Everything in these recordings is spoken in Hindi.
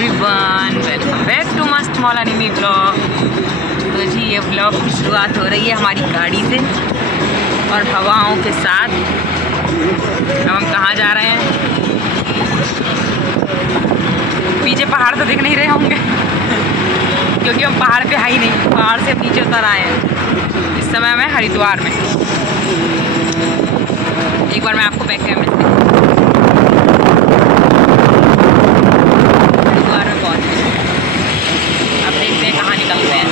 एवरीवन, वेलकम बैक टू मस्त मौला निमी ब्लॉग। तो जी ये ब्लॉग की शुरुआत हो रही है हमारी गाड़ी से और हवाओं के साथ। अब हम कहाँ जा रहे हैं? पीछे पहाड़ तो दिख नहीं रहे होंगे क्योंकि हम पहाड़ पे है ही नहीं, पहाड़ से नीचे उतर आए हैं। इस समय मैं हरिद्वार में। एक बार मैं आपको बैक कैमरे से हरिद्वार में पहुँचे। अब देखते हैं कहाँ निकलते हैं।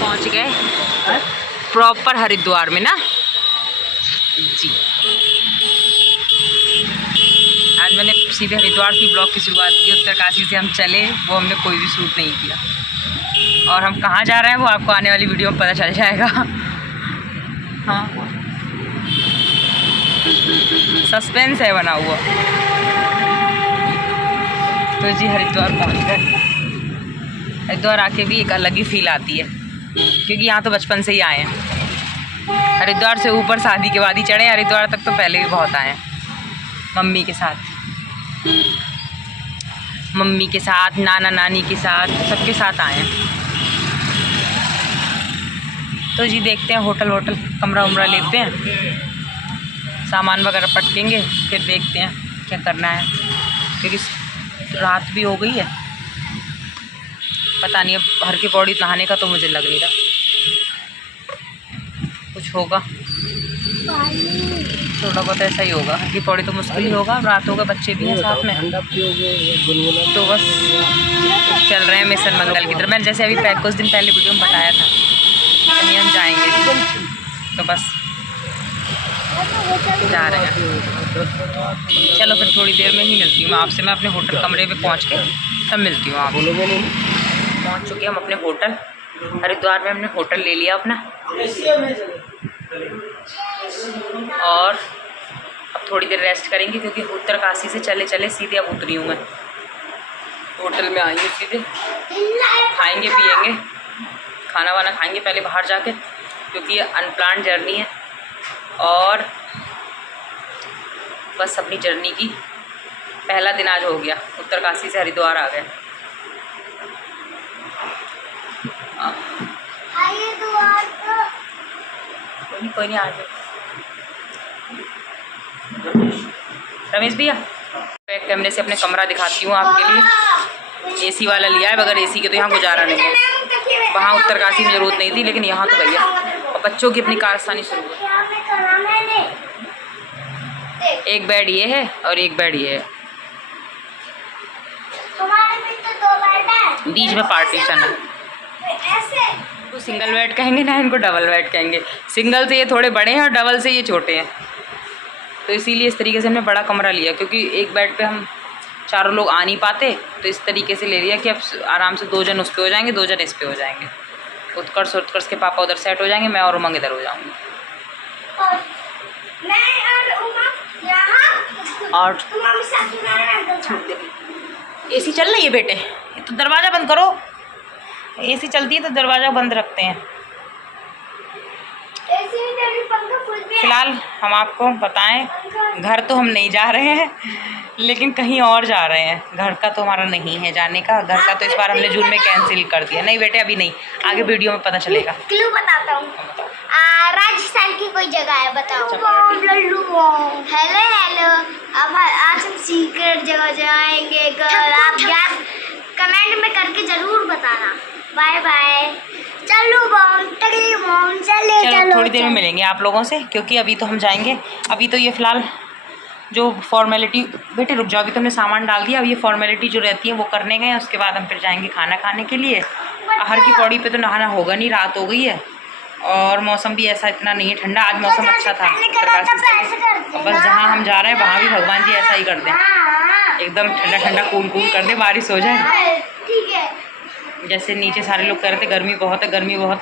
पहुँच गए प्रॉपर हरिद्वार में ना जी। आज मैंने सीधे हरिद्वार की ब्लॉग की शुरुआत की। उत्तरकाशी से हम चले, वो हमने कोई भी शूट नहीं किया। और हम कहाँ जा रहे हैं वो आपको आने वाली वीडियो में पता चल जाएगा। हाँ, सस्पेंस है बना हुआ। तो जी हरिद्वार पहुँच गए। हरिद्वार आके भी एक अलग ही फील आती है क्योंकि यहाँ तो बचपन से ही आए हैं। हरिद्वार से ऊपर शादी के बाद ही चढ़े, हरिद्वार तक तो पहले भी बहुत आए हैं। मम्मी के साथ, मम्मी के साथ, नाना नानी के साथ, सबके साथ आए हैं। तो जी देखते हैं, होटल कमरा उमरा लेते हैं, सामान वगैरह पटकेंगे, फिर देखते हैं क्या करना है क्योंकि रात भी हो गई है। पता नहीं अब हर की पौड़ी नहाने का तो मुझे लग नहीं रहा, कुछ होगा थोड़ा बहुत ऐसा ही होगा। हर की पौड़ी तो मुश्किल ही होगा, रात होगा, बच्चे भी हैं साथ में। तो बस चल रहे हैं मिशन मंगल की तरफ। मैंने जैसे अभी कुछ दिन पहले वीडियो में बताया था कहीं हम जाएंगे, तो बस जा रहे हैं। चलो फिर थोड़ी देर में ही मिलती हूँ मैं आपसे। मैं अपने होटल कमरे में पहुँच के तब मिलती हूँ आपसे। पहुँच चुके हम अपने होटल हरिद्वार में। हमने होटल ले लिया अपना और अब थोड़ी देर रेस्ट करेंगे क्योंकि उत्तरकाशी से चले चले सीधे अब उतरी हूँ मैं। होटल में आएंगे, सीधे खाएंगे पिएंगे, खाना वाना खाएंगे पहले बाहर जाके क्योंकि ये अनप्लान्ड जर्नी है। और बस अपनी जर्नी की पहला दिन आज हो गया। उत्तरकाशी से हरिद्वार आ गए। कोई नहीं आ जाए। रमेश भैया बैक कैमरे से अपने कमरा दिखाती हूँ आपके लिए। एसी वाला लिया है, बगैर एसी के तो यहाँ गुजारा नहीं है। वहाँ उत्तरकाशी में ज़रूरत नहीं थी लेकिन यहाँ तो भैया। और बच्चों की अपनी कारस्तानी शुरू है। एक बेड ये है और एक बेड ये है, बीच में पार्टीशन है। तो सिंगल बेड कहेंगे ना, इनको डबल बेड कहेंगे। सिंगल से ये थोड़े बड़े हैं और डबल से ये छोटे हैं, तो इसीलिए इस तरीके से हमने बड़ा कमरा लिया क्योंकि एक बेड पे हम चारों लोग आ नहीं पाते। तो इस तरीके से ले लिया कि अब आराम से 2 जन उस पे हो जाएंगे, 2 जन इस पे हो जाएंगे। उत्कर्ष के पापा उधर सेट हो जाएंगे, मैं और उमंग इधर हो जाऊँगी। और एसी चल रही है बेटे, तो दरवाज़ा बंद करो। एसी चलती है तो दरवाज़ा बंद रखते हैं। फिलहाल हम आपको बताएं, घर तो हम नहीं जा रहे हैं लेकिन कहीं और जा रहे हैं। घर का तो हमारा नहीं है जाने का। घर का तो इस बार हमने जून में कैंसिल कर दिया। नहीं बेटे अभी नहीं, आगे वीडियो में पता चलेगा। क्लू बताता हूँ। राजस्थान की कोई जगह है, बताओ। हेलो अब आज हम सीक्रेट जगह जाएंगे। आप यार कमेंट में करके ज़रूर बताना। Bye bye. चलो थोड़ी देर में मिलेंगे आप लोगों से क्योंकि अभी तो हम जाएंगे। अभी तो ये फ़िलहाल जो फॉर्मेलिटी, बेटे रुक जाओ, अभी तो हमने सामान डाल दिया। अब ये फॉर्मेलिटी जो रहती है वो करने गए, उसके बाद हम फिर जाएंगे खाना खाने के लिए। हर की पौड़ी पे तो नहाना होगा नहीं, रात हो गई है और मौसम भी ऐसा इतना नहीं है ठंडा। आज मौसम अच्छा था उत्तरकाशी। बस जहाँ हम जा रहे हैं वहाँ भी भगवान जी ऐसा ही कर दें, एकदम ठंडा ठंडा कूल कर दे, बारिश हो जाए। जैसे नीचे सारे लोग कह रहे थे गर्मी बहुत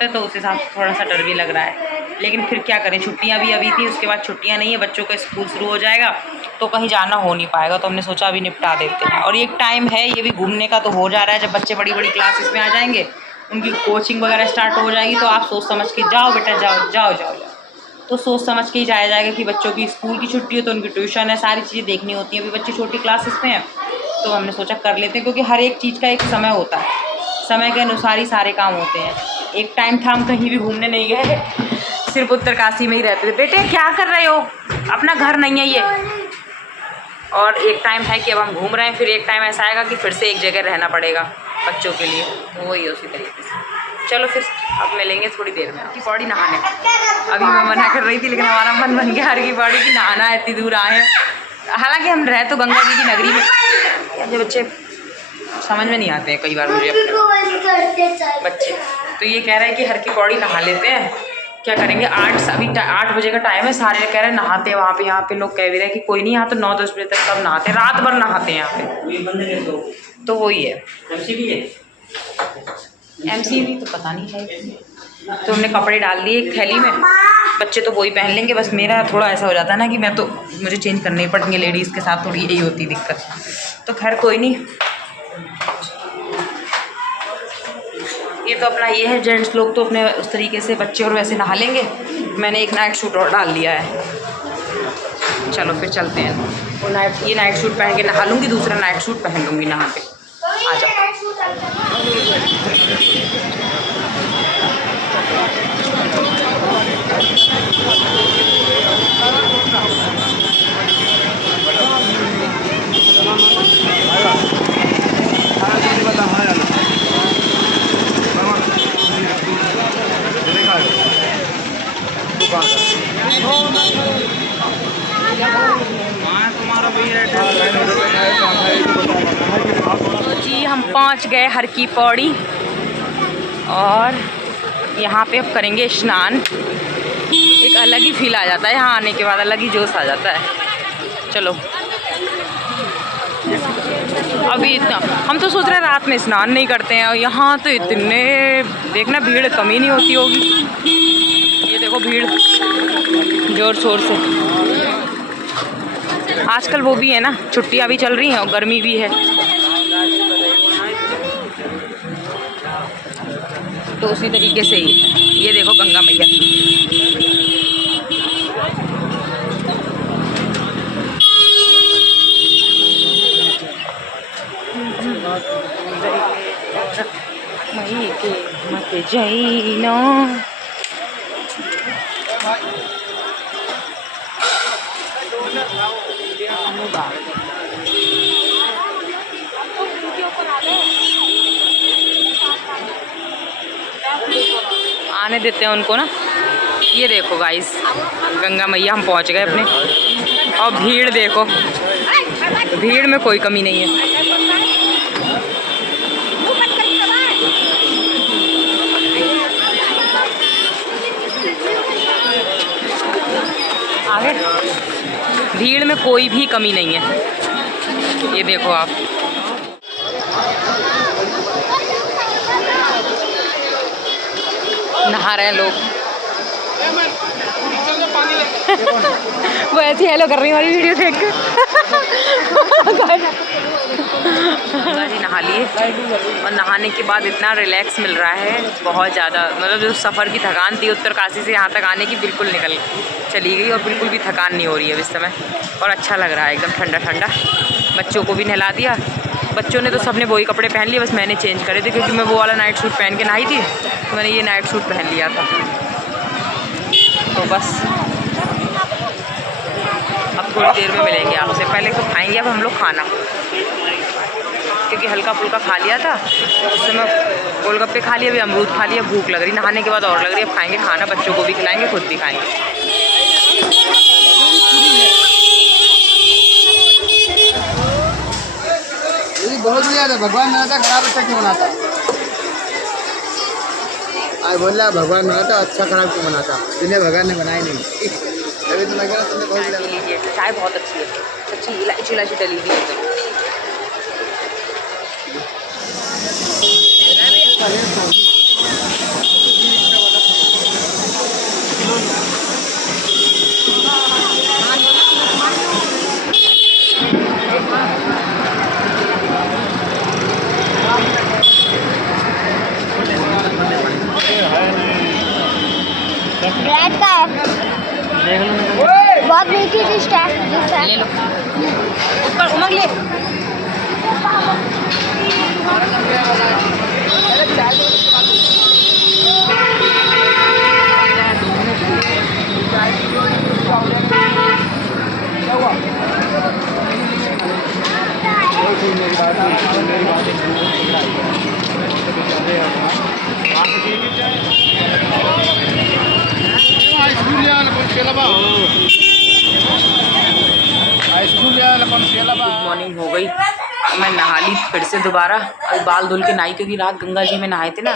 है, तो उस हिसाब से थोड़ा सा डर भी लग रहा है। लेकिन फिर क्या करें, छुट्टियां भी अभी थी, उसके बाद छुट्टियां नहीं है, बच्चों का स्कूल शुरू हो जाएगा तो कहीं जाना हो नहीं पाएगा। तो हमने सोचा अभी निपटा देते हैं। और एक टाइम है ये भी घूमने का तो हो जा रहा है, जब बच्चे बड़ी बड़ी क्लासेस में आ जाएंगे, उनकी कोचिंग वगैरह स्टार्ट हो जाएगी, तो आप सोच समझ के जाओ बेटा, जाओ जाओ जाओ जाओ। तो सोच समझ के ही जाया जाएगा कि बच्चों की स्कूल की छुट्टी हो तो उनकी ट्यूशन है, सारी चीज़ें देखनी होती हैं। अभी बच्चे छोटी क्लासेस में हैं तो हमने सोचा कर लेते हैं, क्योंकि हर एक चीज़ का एक समय होता है, समय के अनुसार ही सारे काम होते हैं। एक टाइम था हम कहीं भी घूमने नहीं गए, सिर्फ उत्तरकाशी में ही रहते थे। बेटे क्या कर रहे हो, अपना घर नहीं है ये। और एक टाइम है कि अब हम घूम रहे हैं, फिर एक टाइम ऐसा आएगा कि फिर से एक जगह रहना पड़ेगा बच्चों के लिए, तो वही उसी तरीके से। चलो फिर अब मिलेंगे थोड़ी देर में। की पौड़ी नहाने, अभी मैं मना कर रही थी लेकिन हमारा मन बन गया हर की पौड़ी की नहाना है, इतनी दूर आए हैं। हालांकि हम रहे तो गंगा जी की नगरी में, जो बच्चे समझ में नहीं आते हैं कई बार मुझे अपने बच्चे, तो ये कह रहे हैं कि हर की पौड़ी नहा लेते हैं। क्या करेंगे, अभी 8 बजे का टाइम है, सारे कह रहे हैं नहाते हैं वहाँ पे। यहाँ पे लोग कह भी रहे हैं कि कोई नहीं, यहाँ तो 9-10 बजे तक सब नहाते हैं, रात भर नहाते हैं यहाँ पे। तो वही है, एमसीबी तो पता नहीं है। तो हमने कपड़े डाल दिए एक थैली में, बच्चे तो वही पहन लेंगे। बस मेरा थोड़ा ऐसा हो जाता है ना कि मुझे चेंज करने ही पड़ेंगे, लेडीज़ के साथ थोड़ी यही होती दिक्कत। तो खैर कोई नहीं, ये तो अपना ये है, जेंट्स लोग तो अपने उस तरीके से बच्चे और वैसे नहा लेंगे। मैंने एक नाइट सूट और डाल लिया है। चलो फिर चलते हैं। वो ये नाइट सूट पहन के नहा लूँगी, दूसरा नाइट सूट पहन लूँगी नहा के। आ जाओ। तो जी हम पहुंच गए हर की पौड़ी, और यहाँ पे अब करेंगे स्नान। एक अलग ही फील आ जाता है यहाँ आने के बाद, अलग ही जोश आ जाता है। चलो अभी इतना हम तो सोच रहे हैं रात में स्नान नहीं करते हैं, और यहाँ तो इतने देखना भीड़ कमी नहीं होती होगी। ये देखो भीड़ जोर शोर से। आजकल वो भी है ना, छुट्टियाँ भी चल रही हैं और गर्मी भी है, तो उसी तरीके से ही ये देखो गंगा मैया। मई के मत जैनो आने देते हैं उनको ना। ये देखो गाइस, गंगा मैया हम पहुंच गए अपने, और भीड़ देखो, भीड़ में कोई कमी नहीं है। आगे भीड़ में कोई भी कमी नहीं है, ये देखो आप। नहा रहे हैं लोग। वो ऐसी हेलो कर रही हमारी वीडियो देख कर। गंगा जी नहा लिए, और नहाने के बाद इतना रिलैक्स मिल रहा है, बहुत ज़्यादा। मतलब जो सफ़र की थकान थी उत्तरकाशी से यहाँ तक आने की, बिल्कुल निकल चली गई, और बिल्कुल भी थकान नहीं हो रही है इस समय, और अच्छा लग रहा है एकदम ठंडा ठंडा। बच्चों को भी नहला दिया, बच्चों ने तो सबने वही कपड़े पहन लिए, बस मैंने चेंज करे थे क्योंकि मैं वो वाला नाइट सूट पहन के नहाई थी, तो मैंने ये नाइट सूट पहन लिया था। तो बस अब थोड़ी देर में मिलेंगे आपसे। पहले तो खाएंगे अब हम लोग खाना, क्योंकि हल्का फुल्का खा लिया था उस समय, गोलगप्पे खा लिए, अभी अमरूद खा लिया। भूख लग रही, नहाने के बाद और लग रही है। अब खाएंगे खाना, बच्चों को भी खिलाएंगे, खुद भी खाएंगे। बहुत लिया था, भगवान बनाता खराब अच्छा क्यों बनाता? आज बोल रहा भगवान बनाता अच्छा खराब क्यों बनाता? जिन्हें भगवान ने बनाया नहीं। अभी तो लगा तुमने बहुत लीजिए, चाय बहुत अच्छी है, अच्छी इलायची इलायची डली हुई है। ब्रेड का लो, ऊपर उमंग ले। गुड मॉर्निंग हो गई, मैं नहा ली फिर से दोबारा। अभी बाल धुल के नहाई क्योंकि रात गंगा जी में नहाए थे ना,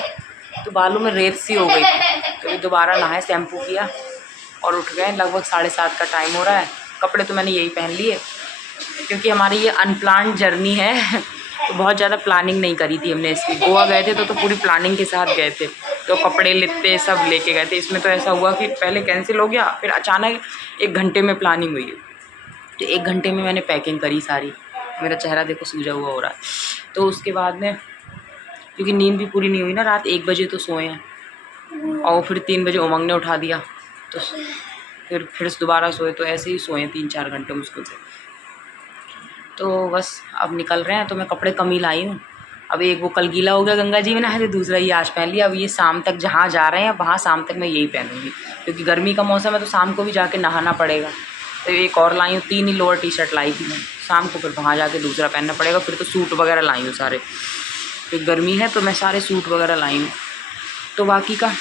तो बालों में रेत सी हो गई, तो दोबारा नहाए, शैम्पू किया और उठ गए। लगभग 7:30 का टाइम हो रहा है। कपड़े तो मैंने यही पहन लिए क्योंकि हमारी ये अनप्लान्ड जर्नी है, तो बहुत ज़्यादा प्लानिंग नहीं करी थी हमने इसकी। गोवा गए थे तो पूरी प्लानिंग के साथ गए थे, तो कपड़े लित्ते सब लेके गए थे। इसमें तो ऐसा हुआ कि पहले कैंसिल हो गया, फिर अचानक 1 घंटे में प्लानिंग हुई, तो 1 घंटे में मैंने पैकिंग करी सारी। मेरा चेहरा देखो सूजा हुआ हो रहा है। तो उसके बाद में क्योंकि नींद भी पूरी नहीं हुई ना, रात 1 बजे तो सोए हैं और फिर 3 बजे उमंग ने उठा दिया, तो फिर दोबारा सोए, तो ऐसे ही सोए 3-4 घंटे मुश्किल से। तो बस अब निकल रहे हैं। तो मैं कपड़े कम ही लाई हूँ। अब एक वो कल गीला हो गया गंगा जी में नहाए थे, दूसरा ये आज पहन लिया। अब ये शाम तक जहाँ जा रहे हैं वहाँ शाम तक मैं यही पहनूँगी, क्योंकि गर्मी का मौसम है तो शाम को भी जाके नहाना पड़ेगा। तो एक और लाई हूँ, 3 ही लोअर टी-शर्ट लाई थी मैं, शाम को फिर वहाँ जाके दूसरा पहनना पड़ेगा। फिर तो सूट वगैरह लाई हूँ सारे, फिर गर्मी है तो मैं सारे सूट वगैरह लाई हूँ। तो बाकी का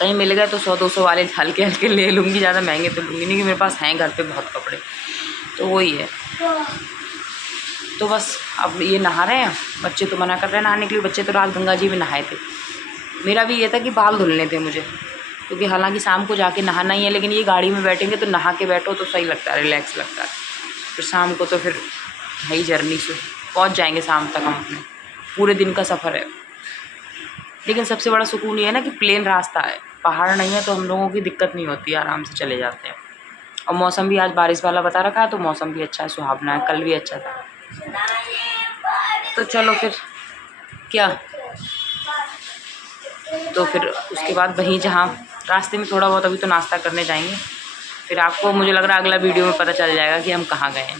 कहीं मिल गए तो 100-200 वाले हल्के हल्के ले लूँगी, ज़्यादा महंगे तो लूँगी नहीं, कि मेरे पास हैं घर पे बहुत कपड़े। तो वही है। तो बस अब ये नहा रहे हैं, बच्चे तो मना कर रहे हैं नहाने के लिए। बच्चे तो रात गंगा जी में नहाए थे। मेरा भी ये था कि बाल धुलने थे मुझे, क्योंकि हालांकि शाम को जाके नहाना ही है, लेकिन ये गाड़ी में बैठेंगे तो नहा के बैठो तो सही लगता है, रिलैक्स लगता है। फिर शाम को तो फिर नई जर्नी से पहुंच जाएंगे शाम तक हम अपने। पूरे दिन का सफ़र है, लेकिन सबसे बड़ा सुकून ये है ना कि प्लेन रास्ता है, पहाड़ नहीं है, तो हम लोगों की दिक्कत नहीं होती, आराम से चले जाते हैं। और मौसम भी आज बारिश वाला बता रखा है, तो मौसम भी अच्छा है, सुहावना है। कल भी अच्छा था। तो चलो फिर क्या, तो फिर उसके बाद वहीं जहाँ रास्ते में थोड़ा बहुत अभी तो नाश्ता करने जाएंगे। फिर आपको मुझे लग रहा है अगला वीडियो में पता चल जाएगा कि हम कहाँ गए हैं।